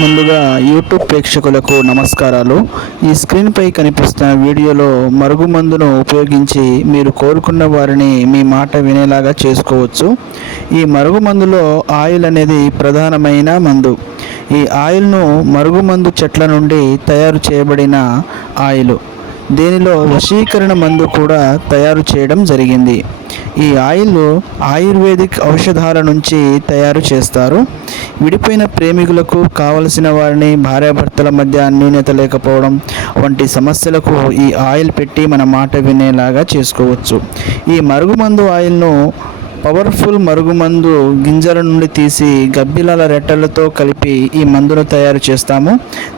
ముందుగా యూట్యూబ్ ప్రేక్షకులకు నమస్కారాలు. ఈ స్క్రీన్పై కనిపిస్తున్న వీడియోలో మరుగుమందును ఉపయోగించి మీరు కోరుకున్న వారిని మీ మాట వినేలాగా చేసుకోవచ్చు. ఈ మరుగుమందులో ఆయిల్ అనేది ప్రధానమైన మందు. ఈ ఆయిల్ను మరుగుమందు చెట్ల నుండి తయారు చేయబడిన ఆయిల్. దీనిలో వశీకరణ మందు కూడా తయారు చేయడం జరిగింది. ఈ ఆయిల్ ఆయుర్వేదిక్ ఔషధాల నుంచి తయారు చేస్తారు. విడిపోయిన ప్రేమికులకు కావలసిన వారిని, భార్యాభర్తల మధ్య అన్యోన్యత లేకపోవడం వంటి సమస్యలకు ఈ ఆయిల్ పెట్టి మన మాట వినేలాగా చేసుకోవచ్చు. ఈ మరుగుమందు ఆయిల్ను పవర్ఫుల్ మరుగుమందు గింజల నుండి తీసి గబ్బిలాల రెట్టలతో కలిపి ఈ మందును తయారు చేస్తాము.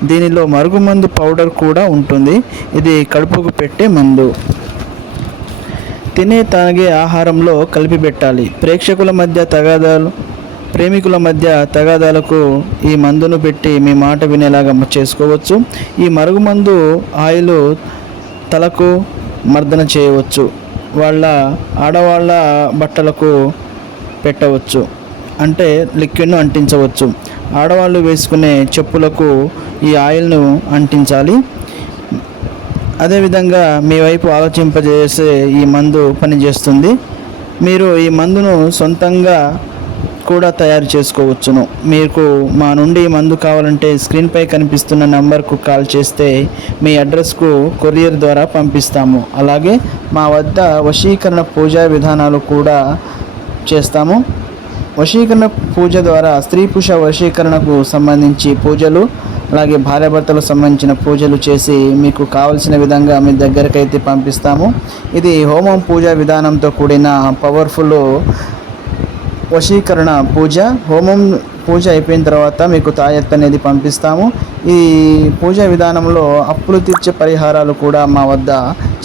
దీనిలో మరుగుమందు పౌడర్ కూడా ఉంటుంది. ఇది కడుపుకు పెట్టే మందు. తినే తాగే ఆహారంలో కలిపి పెట్టాలి. ప్రేమికుల మధ్య తగాదాలకు ఈ మందును పెట్టి మీ మాట వినేలాగా చేసుకోవచ్చు. ఈ మరుగుమందు ఆయిల్ తలకు మర్దన చేయవచ్చు. ఆడవాళ్ళ బట్టలకు పెట్టవచ్చు, అంటే లిక్విడ్ను అంటించవచ్చు. ఆడవాళ్ళు వేసుకునే చెప్పులకు ఈ ఆయిల్ను అంటించాలి. అదేవిధంగా మీ వైపు ఆలోచింపజేసే ఈ మందు పనిచేస్తుంది. మీరు ఈ మందును సొంతంగా కూడా తయారు చేసుకోవచ్చును. మీకు మా నుండి మందు కావాలంటే స్క్రీన్పై కనిపిస్తున్న నంబర్కు కాల్ చేస్తే మీ అడ్రస్కు కొరియర్ ద్వారా పంపిస్తాము. అలాగే మా వద్ద వశీకరణ పూజా విధానాలు కూడా చేస్తాము. వశీకరణ పూజ ద్వారా స్త్రీ పురుష వశీకరణకు సంబంధించి పూజలు, అలాగే భార్యాభర్తలకు సంబంధించిన పూజలు చేసి మీకు కావలసిన విధంగా మీ దగ్గరకైతే పంపిస్తాము. ఇది హోమం పూజా విధానంతో కూడిన పవర్ఫుల్ వశీకరణ పూజ. హోమం పూజ అయిపోయిన తర్వాత మీకు తాయెత్తు అనేది పంపిస్తాము. ఈ పూజా విధానంలో అప్పులు తీర్చే పరిహారాలు కూడా మా వద్ద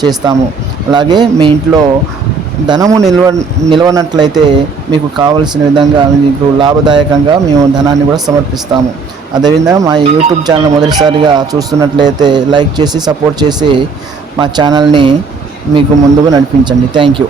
చేస్తాము. అలాగే మీ ఇంట్లో ధనము నిల్వనట్లయితే మీకు కావలసిన విధంగా మీకు లాభదాయకంగా మేము ధనాన్ని కూడా సమర్పిస్తాము. అదేవిధంగా మా యూట్యూబ్ ఛానల్ మొదటిసారిగా చూస్తున్నట్లయితే లైక్ చేసి సపోర్ట్ చేసి మా ఛానల్ని మీకు ముందుకు నడిపించండి. Thank you.